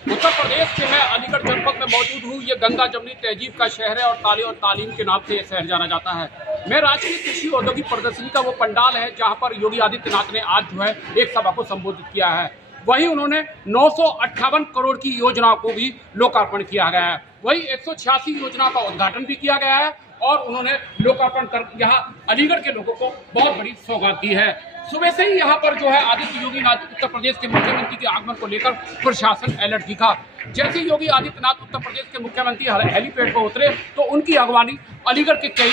उत्तर प्रदेश के मैं अलीगढ़ जनपद में मौजूद हूँ। ये गंगा जमुनी तहजीब का शहर है और तालीम के नाम से ये शहर जाना जाता है। मैं राष्ट्रीय कृषि औद्योगिक प्रदर्शनी का वो पंडाल है जहाँ पर योगी आदित्यनाथ ने आज जो है एक सभा को संबोधित किया है। वहीं उन्होंने 958 करोड़ की योजनाओं को भी लोकार्पण किया गया है। वहीं 186 योजनाओं का उद्घाटन भी किया गया है और उन्होंने लोकार्पण कर यहाँ अलीगढ़ के लोगों को बहुत बड़ी सौगात दी है। सुबह से ही यहाँ पर जो है आदित्य योगी उत्तर प्रदेश के मुख्यमंत्री के आगमन को लेकर प्रशासन अलर्ट दिखा। जैसे योगी आदित्यनाथ उत्तर प्रदेश के मुख्यमंत्री हेलीपैड पर उतरे तो उनकी अगवानी अलीगढ़ के कई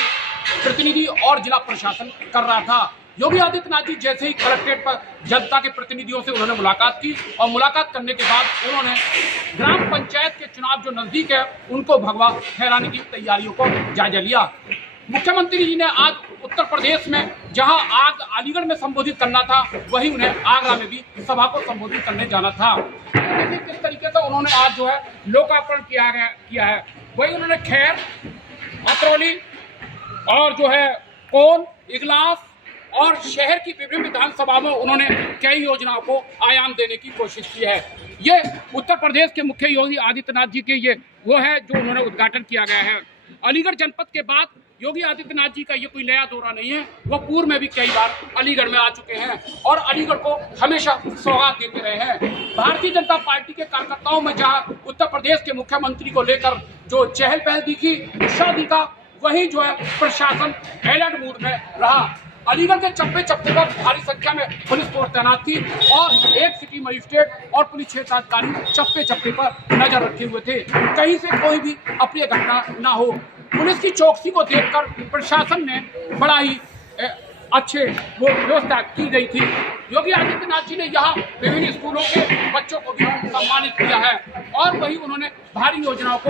प्रतिनिधि और जिला प्रशासन कर रहा था। योगी आदित्यनाथ जी जैसे ही कलेक्ट्रेट पर जनता के प्रतिनिधियों से उन्होंने मुलाकात की और मुलाकात करने के बाद उन्होंने ग्राम पंचायत के चुनाव जो नजदीक है उनको भगवा फहराने की तैयारियों को जायजा लिया। मुख्यमंत्री जी ने आज उत्तर प्रदेश में जहां अलीगढ़ में संबोधित करना था वहीं उन्हें आगरा में भी सभा को संबोधित करने जाना था। किस तरीके से उन्होंने आज जो है लोकार्पण किया है। वही उन्होंने खैर, अतरौली और जो है कोन, इगलास और शहर की विभिन्न विधानसभा में उन्होंने कई योजनाओं को आयाम देने की कोशिश की है। ये उत्तर प्रदेश के मुख्य योगी आदित्यनाथ जी के ये वो है जो उन्होंने उद्घाटन किया गया है। अलीगढ़ जनपद के बाद योगी आदित्यनाथ जी का ये कोई नया दौरा नहीं है। वो पूर्व में भी कई बार अलीगढ़ में आ चुके हैं और अलीगढ़ को हमेशा सौगात देते रहे हैं। भारतीय जनता पार्टी के कार्यकर्ताओं में जहां उत्तर प्रदेश के मुख्यमंत्री को लेकर जो चहल पहल दिखी, उत्साह दिखा, वहीं जो है प्रशासन अलर्ट मूड में रहा। अलीगढ़ के चप्पे चप्पे पर भारी संख्या में पुलिस फोर्स तैनात थी और एक सिटी मजिस्ट्रेट और पुलिस क्षेत्राधिकारी चप्पे चप्पे पर नजर रखे हुए थे, कहीं से कोई भी अप्रिय घटना ना हो। पुलिस की चौकसी को देखकर प्रशासन ने बड़ा ही अच्छे वो व्यवस्था की गई थी। योगी आदित्यनाथ जी ने यहाँ विभिन्न स्कूलों के बच्चों को भी सम्मानित किया है और वहीं उन्होंने भारी योजनाओं को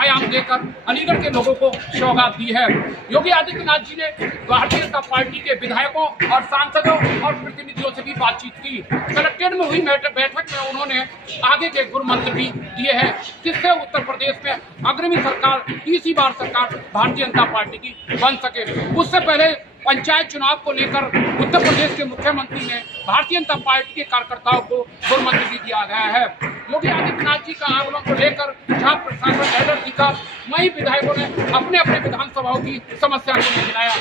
आयाम देकर अलीगढ़ के लोगों को सौगात दी है। योगी आदित्यनाथ जी ने भारतीय जनता पार्टी के विधायकों और सांसदों और प्रतिनिधियों से भी बातचीत की। कलेक्ट्रेट में हुई बैठक में उन्होंने आगे के गुर मंत्र भी दिए हैं जिससे उत्तर प्रदेश में अग्रणी सरकार, तीसरी बार सरकार भारतीय जनता पार्टी की बन सके। उससे पहले पंचायत चुनाव को लेकर उत्तर प्रदेश के मुख्यमंत्री ने भारतीय जनता पार्टी के कार्यकर्ताओं को गुरमंत्र भी दिया गया है। योगी आदित्यनाथ जी का आगमन को लेकर जहां प्रशासन अलर्ट दिखा, वहीं विधायकों ने अपने अपने विधानसभाओं की समस्या को नहीं गिनाया।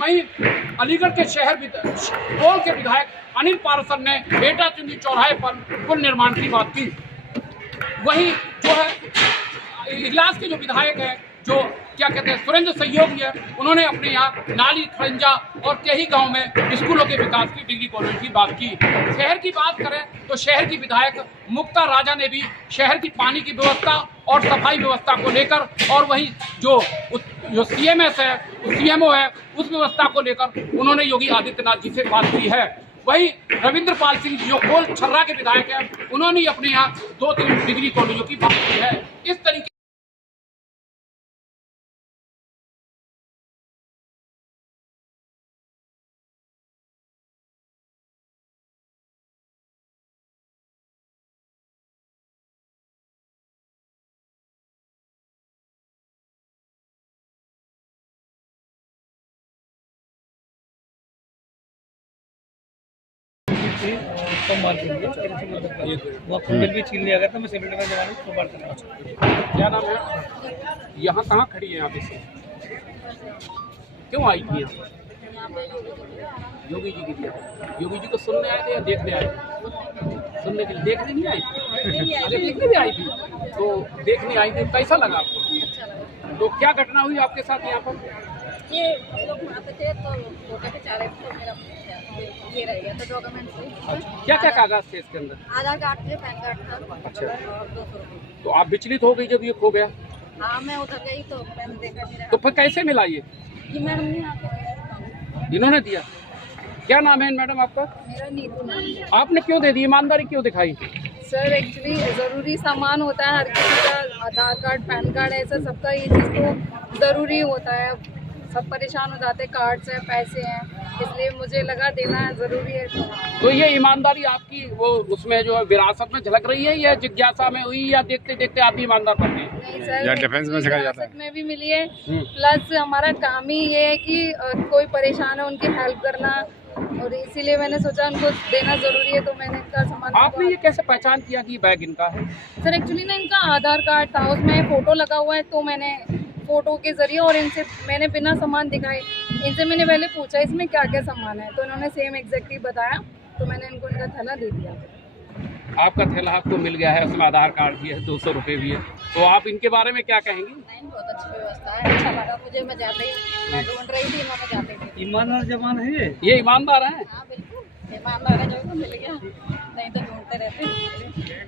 वहीं अलीगढ़ के शहर कोल के विधायक अनिल पारसर ने बेटा चुंगी चौराहे पर पुल निर्माण की बात की। वहीं जो है इजलास के जो विधायक है, जो क्या कहते हैं, सुरेंद्र सहयोगी है, उन्होंने अपने यहाँ नाली, खरंजा और कई गांव में स्कूलों के विकास की, डिग्री कॉलेज की बात की। शहर की बात करें तो शहर की विधायक मुक्ता राजा ने भी शहर की पानी की व्यवस्था और सफाई व्यवस्था को लेकर और वही जो CMS है, CMO है, उस व्यवस्था को लेकर उन्होंने योगी आदित्यनाथ जी से बात की है। वही रविंद्र पाल सिंह जो कोल छर्रा के विधायक है, उन्होंने अपने यहाँ 2-3 डिग्री कॉलेजों की बात की है। इस तरीके सोमवार के लिए वो अपनी बिल भी छीन लिया गया था। मैं सिविल डिफेंस जवान सोमवार करना। क्या नाम है? यहाँ कहाँ खड़ी है? यहाँ पे से क्यों आई थी यहाँ? योगी जी की थी। योगी जी को सुनने आए थे या देखने आए थे? सुनने के लिए, देखने नहीं आई थी? देखने भी आई थी तो देखने आई थी। कैसा लगा आपको? तो क्या घटना हुई आपके साथ यहाँ पर? ये लोग वहाँ पे थे तो फोटो खिंचा रहे थे तो मेरा ये रह गया था डॉक्यूमेंट। क्या क्या कागज थे इसके अंदर? आधार कार्ड थे, पैन कार्ड था। अच्छा। और 200 रुपये। तो आप विचलित हो गई जब ये खो गया? हाँ, मैं उधर गई तो मैंने देखा नहीं रहा। तो फिर कैसे मिला ये? मैडम ने यहाँ इन्होंने दिया। क्या नाम है मैडम आपका? मेरा नीतू नाम है। आपने क्यों दे दी? ईमानदारी क्यों दिखाई? सर एक्चुअली ज़रूरी सामान होता है हर किसी का, आधार कार्ड, पैन कार्ड, ऐसा सबका ये चीज़ तो ज़रूरी होता है। सब परेशान हो जाते हैं, कार्ड्स हैं, पैसे हैं, इसलिए मुझे लगा देना ज़रूरी है। तो ये ईमानदारी आपकी वो उसमें जो है विरासत में झलक रही है या जिज्ञासा में हुई या देखते देखते आप ईमानदार बन गए? नहीं सर, या डिफेंस में सिखाया जाता है? में भी मिली है। प्लस हमारा काम ही ये है कि कोई परेशान है उनकी हेल्प करना और इसीलिए मैंने सोचा उनको देना ज़रूरी है, तो मैंने इनका सामान आपने ये कैसे पहचान किया कि ये बैग इनका है? सर एक्चुअली ना इनका आधार कार्ड था, उसमें फ़ोटो लगा हुआ है, तो मैंने फ़ोटो के ज़रिए और इनसे मैंने बिना सामान दिखाए इनसे मैंने पहले पूछा इसमें क्या क्या सामान है, तो इन्होंने सेम एग्जैक्टली बताया, तो मैंने इनको इनका थैला दे दिया। आपका थैला आपको मिल गया है, उसमें आधार कार्ड भी है, 200 रुपये भी है, तो आप इनके बारे में क्या कहेंगे? नहीं, बहुत अच्छी व्यवस्था है, अच्छा लगा मुझे। मैं जाते ही मैं ढूंढ रही थी, इन्होंने जाते थे। ईमानदार जवान है ये ईमानदार हैं? हाँ बिल्कुल ईमानदार है, जो मिल गया, नहीं तो ढूंढते रहते।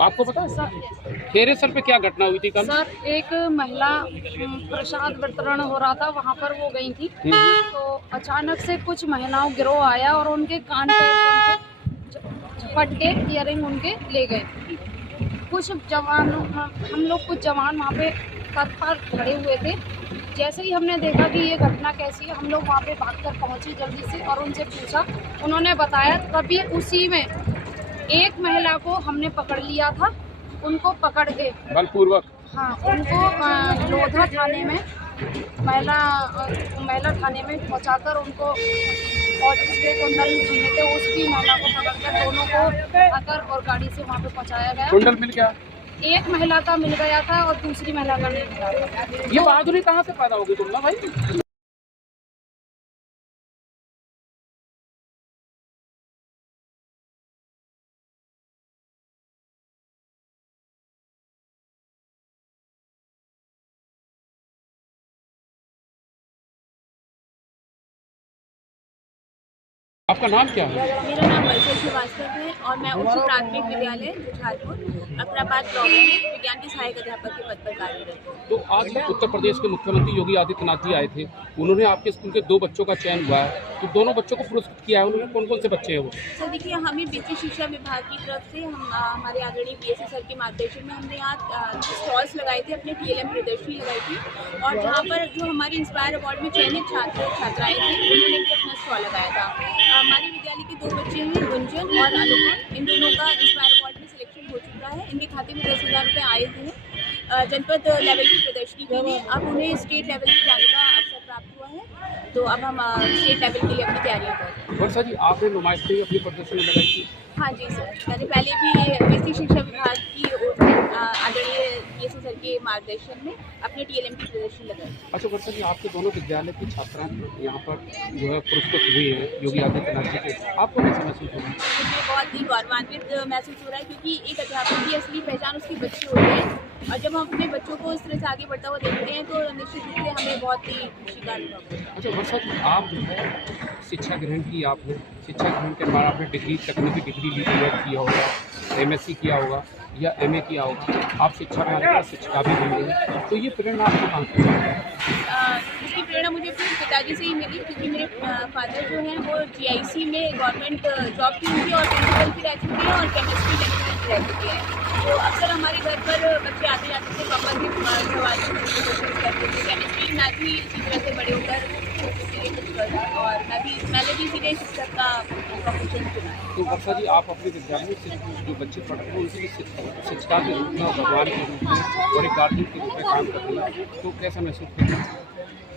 आपको पता है खेरे सर पे क्या घटना हुई थी कल? सर एक महिला प्रसाद वितरण हो रहा था, वहाँ पर वो गई थी, तो अचानक से कुछ महिलाओं गिरोह आया और उनके कान पे एकदम से झपट के इयरिंग उनके ले गए। कुछ जवान हम लोग कुछ जवान वहाँ पे तत्पर खड़े हुए थे। जैसे ही हमने देखा कि ये घटना कैसी है, हम लोग वहाँ पे भागकर पहुँचे जल्दी से और उनसे पूछा, उन्होंने बताया। तभी उसी में एक महिला को हमने पकड़ लिया था, उनको पकड़ के बलपूर्वक, हाँ, उनको लोधा थाने में महिला थाने में पहुंचाकर उनको और जिसके कुंडल छीने थे उसकी महिला को पकड़कर दोनों को आकर और गाड़ी से वहाँ पे पहुंचाया गया। कुंडल मिल गया? एक महिला का मिल गया था और दूसरी महिला का नहीं मिला। ये बहादुरी कहाँ से पैदा होगी तुमने भाई? आपका नाम क्या है? मेरा नाम वर्षा श्रीवास्तव है और मैं उच्च प्राथमिक विद्यालय जुझारपुर अकराबाद ब्लॉक में विज्ञान की सहायक अध्यापक के पद पर कार्यरत हूँ। तो आज उत्तर प्रदेश के मुख्यमंत्री योगी आदित्यनाथ जी आए थे, उन्होंने आपके स्कूल के 2 बच्चों का चयन हुआ है, तो दोनों बच्चों को पुरस्कृत किया है। उन्होंने कौन कौन से बच्चे हैं वो? सर देखिए, हमें बेसिक शिक्षा विभाग की तरफ से हमारे आदरणीय बीएससी सर के मार्गदर्शन में हमने यहाँ स्टॉल्स लगाए थे, अपने TLM प्रदर्शनी लगाई थी, और जहाँ पर जो हमारे इंस्पायर अवार्ड में चयनित छात्र छात्राएँ थे उन्होंने भी अपना स्टॉल लगाया था। हमारे विद्यालय के 2 बच्चे हैं, गुंजन और अनुपम, इन दोनों का इंस्पायर अवार्ड में सिलेक्शन हो चुका है। इनके खाते में 10,000 रुपये आए थे जनपद लेवल की प्रदर्शनी के लिए। अब उन्हें स्टेट लेवल पर जाने का अवसर प्राप्त हुआ है, तो अब हम स्टेट लेवल के लिए अपनी तैयारियां कर रहे हैं। वर्षा जी, आपने नुमाइशगी अपनी प्रदर्शनी लगाई थी? हाँ जी सर, मैंने पहले भी बेसिक शिक्षा विभाग की ओर से आदरणीय बीएससी सर के मार्गदर्शन में अपने TLM की प्रदर्शनी लगाई। अच्छा वर्षा जी, आपके दोनों विद्यालय की छात्राएं यहाँ पर जो है पुरस्कृत हुई है योगी आदित्यनाथ जी के, आपको कैसा महसूस हो रहा है? मुझे बहुत ही गौरवान्वित महसूस हो रहा है, क्योंकि एक अध्यापक की असली पहचान उसके बच्चे होते हैं, और जब हम अपने बच्चों को इस तरह से आगे बढ़ता हुआ देखते हैं तो निश्चित रूप से हमें बहुत ही खुशी का अनुभव होता है। अच्छा वर्षा जी, आप जो है शिक्षा ग्रहण की, आपने शिक्षा ग्रहण के बाद आपने डिग्री, तकनीकी डिग्री ली, किया होगा, MSc किया होगा या MA किया होगा, आप शिक्षा में आने शिक्षिका भी बन गई, तो ये प्रेरणा आपको कहाँ से मिली? इसकी प्रेरणा मुझे अपने पिताजी से ही मिली, क्योंकि मेरे फादर जो हैं वो GIC में गवर्नमेंट जॉब की हुई और प्रिंसिपल भी रह चुके हैं और केमिस्ट्री लेक्चरर भी रह चुके हैं। तो अक्सर हमारे घर पर बच्चे आते जाते थे, पापा के सवाल कोशिश करते थे। केमिस्ट्री मैं भी इसी तरह से बड़े होकर और मैंने भी सीधे शिक्षक का प्रोफेशन चुना है। तो वर्षा जी, आप अपने विद्यालय में जो बच्चे पढ़ते हैं उनके लिए शिक्षा के रूप में और भगवान के रूप में और एक गार्जियन के रूप में काम करते हैं, तो कैसा महसूस करते हैं?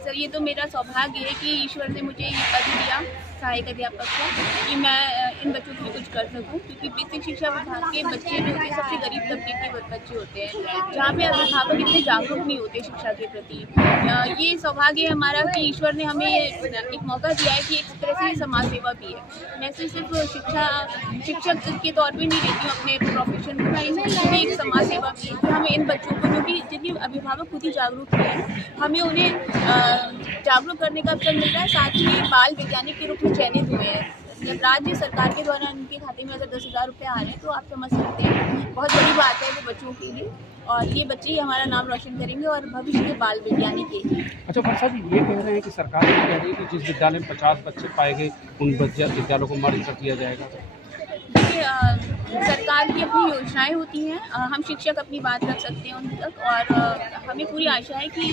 सर ये तो मेरा सौभाग्य है कि ईश्वर ने मुझे ये पद दिया सहायक अध्यापक का, कि मैं इन बच्चों के लिए कुछ कर सकूं, क्योंकि बेसिक शिक्षा विभाग के बच्चे जो होते हैं सबसे गरीब तबके के बच्चे होते हैं, जहाँ पे अध्यापक इतने जागरूक नहीं होते शिक्षा के प्रति। ये सौभाग्य है हमारा कि ईश्वर ने हमें एक मौका दिया है कि एक तरह से समाज सेवा भी है। मैं सिर्फ शिक्षक के तौर पर नहीं लेती हूँ अपने प्रोफेशन को, मैं एक समाज सेवा भी है कि हमें इन बच्चों को, जो कि जितने अभिभावक खुद ही जागरूक हैं, हमें उन्हें जागरूक करने का अवसर मिल रहा है। साथ ही बाल वैज्ञानिक के रूप में चयनित हुए हैं। जब राज्य सरकार के द्वारा उनके खाते में अगर 10,000 रुपये आ रहे हैं तो आप समझ सकते हैं बहुत बड़ी बात है वो बच्चों के लिए, और ये बच्चे ही हमारा नाम रोशन करेंगे और भविष्य के बाल वैज्ञानिक के। अच्छा वर्षा जी, ये कह रहे हैं कि सरकार ये कह रही है कि जिस विद्यालय में 50 बच्चे पाए गए उन विद्यालयों को मर्ज कर दिया जाएगा। सरकार की अपनी योजनाएं होती हैं, हम शिक्षक अपनी बात रख सकते हैं उन तक, और हमें पूरी आशा है कि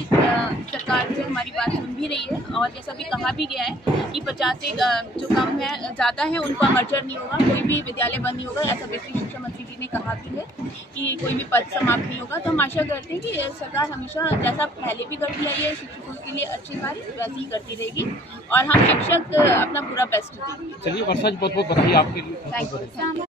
सरकार जो हमारी बात सुन भी रही है। और जैसा भी कहा भी गया है कि 50 से जो कम है ज़्यादा है उनका मर्जर नहीं होगा, कोई भी विद्यालय बंद नहीं होगा, ऐसा बेसिक शिक्षा मंत्री जी ने कहा भी है कि कोई भी पद समाप्त नहीं होगा। तो हम आशा करते हैं कि सरकार हमेशा जैसा पहले भी करती आई है शिक्षकों के लिए अच्छे कार्य वैसे ही करती रहेगी, और हम शिक्षक अपना पूरा बेस्ट देंगे। चलिए वर्षा जी, बहुत बहुत बधाई आपके लिए। Thank you.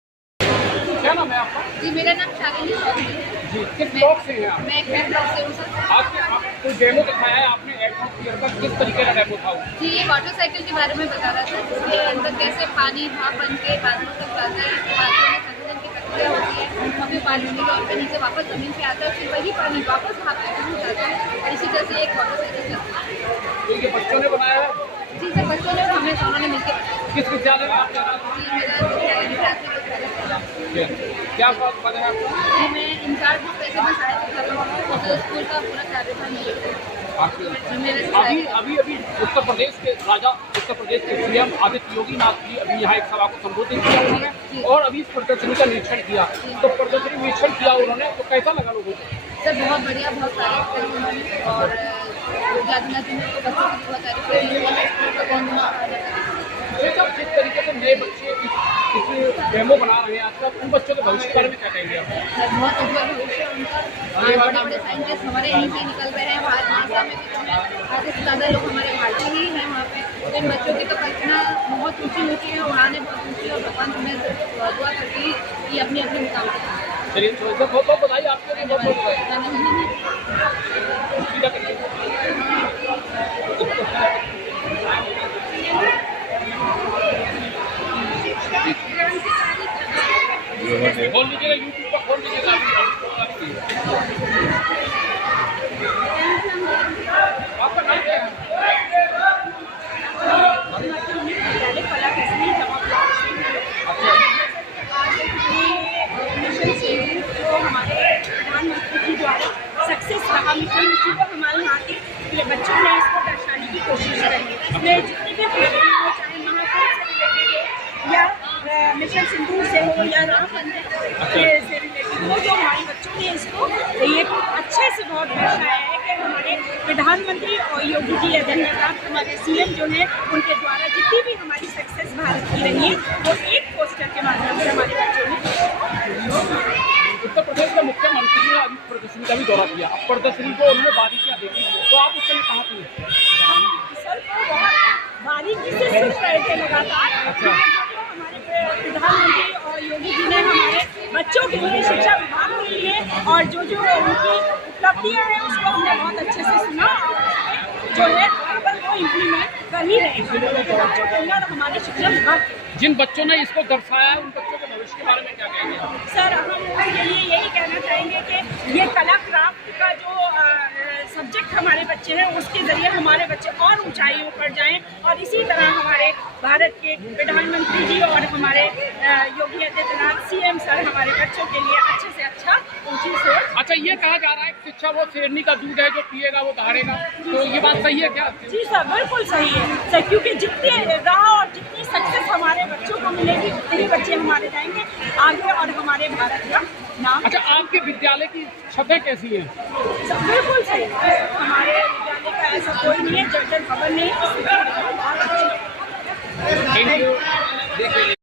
क्या नाम है आपका? जी मेरा नाम शालिनी चौधरी है। जी, किस ब्लॉक से हैं आप? मैं एक ब्लॉक से हूँ सर। आपने कोई डेमो दिखाया है आपने एटमॉस्फेयर का, किस तरीके का डेमो था वो? जी ये वाटर साइकिल के बारे में बता रहा था, जिसके अंदर कैसे पानी भाप बन के बादलों तक जाता है, बादलों में संतुलन की प्रक्रिया होती है, हमें बारिश के तौर पे नीचे वापस ज़मीन पे आता है, फिर वही पानी वापस भाप तक पहुँच जाता है, और इसी तरह से एक वाटर साइकिल चलती है। तो ये बच्चों ने बनाया है? जी सर, बच्चों ने और हमें दोनों ने मिलकर बनाया। किस विद्यालय में आप जा रहा जी मेरा विद्यालय में प्राथमिक विद्यालय है। क्या पद है आपका? जी मैं इंचार्ज हूँ, वैसे मैं सहायक कर रहा हूँ, तो स्कूल का पूरा कार्यभार नहीं है। अभी उत्तर प्रदेश के राजा, उत्तर प्रदेश के सीएम आदित्य योगी नाथ जी अभी यहाँ एक सभा को संबोधित किया उन्होंने, और अभी इस प्रदर्शनी का निरीक्षण किया। तो प्रदर्शनी निरीक्षण किया उन्होंने, तो कैसा लगा लोगों को? सर बहुत बढ़िया, बहुत तारीफ करी उन्होंने, और योगी आदित्यनाथ जी ने तो बच्चों की बहुत तारीफ करी। जिस तरीके से नए बच्चे इस डेमो बना रहे हैं आजकल, उन बच्चों के भविष्य के बारे में क्या कहेंगे आप? सर बहुत उज्जवल भविष्य है उनका, बड़े बड़े साइंटिस्ट हमारे यहीं से निकल रहे हैं, भारत नासा में भी जो है आधे से ज़्यादा लोग हमारे भारतीय ही हैं वहाँ पे। तो इन बच्चों की तो कल्पना बहुत ऊँची ऊँची है, उड़ाने बहुत ऊँची है, और भगवान हमें दुआ करती है कि अपनी अपनी मुकाम तक। चलिए बहुत बहुत बधाई आपके लिए, बहुत बहुत बधाई। खोल लीजिएगा यूट्यूब पर, खोल लीजिएगा आपका नाम क्या है? सक्सेस रहा मिशन, इसी को हमारे यहाँ के बच्चों ने इसको दर्शाने की कोशिश करी। इसमें जितने भी प्रोग्राम हो, चाहे महाकुंभ से रिलेटेड हो या मिशन सिंदूर से हो या राम मंदिर से रिलेटेड हो, जो हमारे बच्चों ने इसको ये अच्छे से बहुत दर्शाया है कि हमारे प्रधानमंत्री और योगी जी आदित्यनाथ हमारे सीएम जो हैं, उनके द्वारा जितनी भी हमारी सक्सेस भारत की रही है वो एक पोस्टर के माध्यम से हमारे बच्चों ने। उत्तर प्रदेश के मुख्यमंत्री ने अभी प्रदर्शनी का भी दौरा किया, अब प्रदर्शनी को उन्होंने बारीकियां देखी, तो आप उस समय कहाँ थे? सर बहुत बारीकी से सुन रहे थे लगातार। हमारे प्रधानमंत्री और योगी जी ने हमारे बच्चों के लिए शिक्षा विभाग के लिए और जो जो उनकी उपलब्धियाँ हैं उसको हमने बहुत अच्छे से सुना, और जो है बराबर वो इम्प्लीमेंट कर ही रहे हैं बच्चों के लिए और हमारे शिक्षा विभाग के। जिन बच्चों ने इसको दर्शाया उन बच्चों के भविष्य के बारे में क्या कहेंगे? सर हम उसके लिए यही कहना चाहेंगे कि ये कला क्राफ्ट का जो सब्जेक्ट हमारे बच्चे हैं उसके ज़रिए हमारे बच्चे और ऊंचाइयों पर जाएं, और इसी तरह हमारे भारत के प्रधानमंत्री जी और हमारे योगी आदित्यनाथ सीएम सर हमारे बच्चों के लिए अच्छे से अच्छा ऊंची सोच। अच्छा, ये कहा जा रहा है कि शिक्षा वो शेरनी का दूध है, जो पिएगा वो दहाड़ेगा, तो ये बात सही है क्या? जी सर बिल्कुल सही है सर, क्योंकि जितनी राह और जितनी सक्सेस हमारे बच्चों को मिलेगी उतने बच्चे हमारे जाएंगे आगे और हमारे भारत का नाम। अच्छा, आपके विद्यालय की छतें कैसी हैं? बिल्कुल सही है, हमारे विद्यालय का ऐसा कोई नहीं है, जर्जर भवन नहीं है। Thank you. देखिए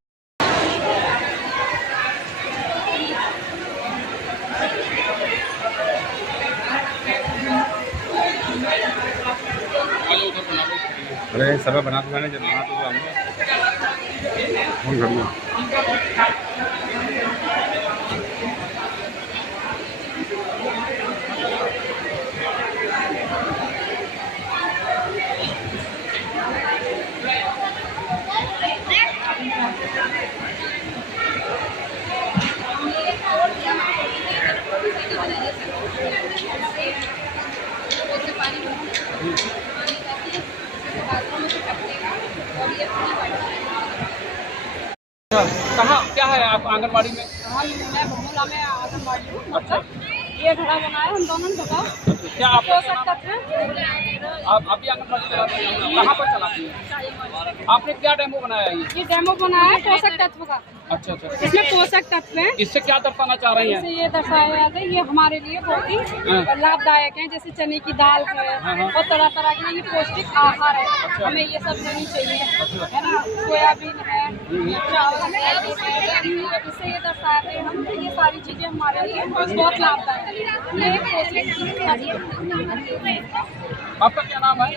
अरे सब बना तो मैंने जब बना तो फोन कर लो। कहाँ क्या है आप आंगनबाड़ी में? मैं बमोला में आंगनबाड़ी हूँ। अच्छा, ये घड़ा बनाया हम दोनों ने, बताओ क्या आप पोषक तत्व आप अभी आंगनबाड़ी चलाती हैं, कहाँ पर चलाती हैं? आपने क्या डेमो बनाया ये डेमो बनाया है पोषक तत्व का। अच्छा अच्छा, इसमें पोषक तत्व है। इससे क्या दर्शाना चाह रही इससे हैं? ये दर्शाया जाता है ये हमारे लिए बहुत ही लाभदायक है, जैसे चने की दाल है और तरह तरह के ये पौष्टिक आहार है, हमें ये सब लेनी चाहिए, है ना। सोयाबीन है, चावल है, इससे ये दर्शाते हैं हम ये सारी चीजें हमारे लिए बहुत लाभदायक है। ये पौष्टिक है। आपका क्या नाम है?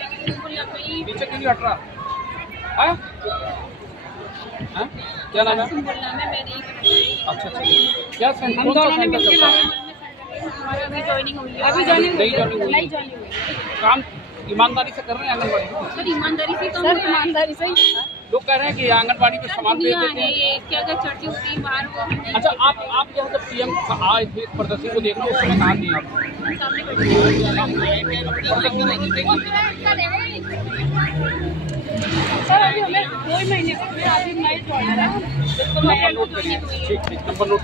पीछे क्यों नहीं हट रहा है? हैं? क्या नाम है? अच्छा अच्छा, क्या सेंटर कौन सा सेंटर चलता है? अभी ज्वाइनिंग हुई है। अभी ज्वाइनिंग नई ज्वाइनिंग हुई है। नई ज्वाइनिंग हुई है। काम ईमानदारी से कर रहे हैं आंगनबाड़ी? सर ईमानदारी से काम सर ईमानदारी से ही लोग कह रहे हैं कि आंगनबाड़ी पे सामान बेच देते हैं। ये क्या क्या चर्चा होती है बाहर वो हमने अच्छा, आप यहाँ जब पीएम आए थे प्रदर्शनी को देखना, उस समय कहाँ थी आप? सर अभी हमें 2 महीने का अभी नए ज्वाइन है, नंबर नोट करिए, ठीक ठीक, नंबर नोट